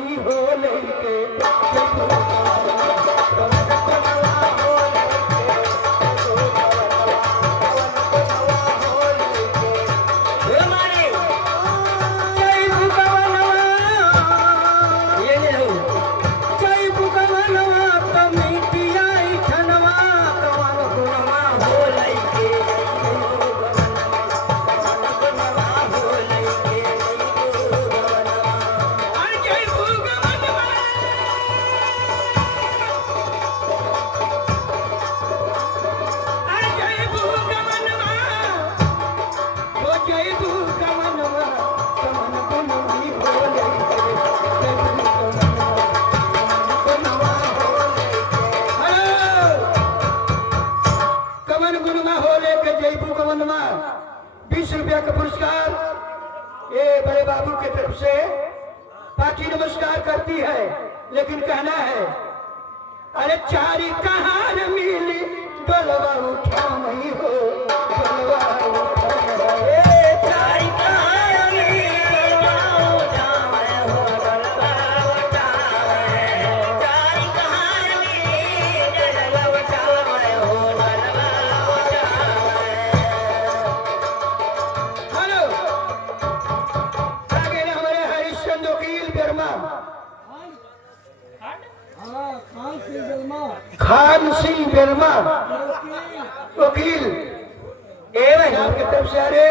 नहीं हो लेके ₹20 का पुरस्कार ये बड़े बाबू की तरफ से पार्टी नमस्कार करती है, लेकिन कहना है अरे चारी कहार मिली डोलवा उठा नहीं हो डोलवा खान सिंह वर्मा वकील एवं आपकी तरफ से अरे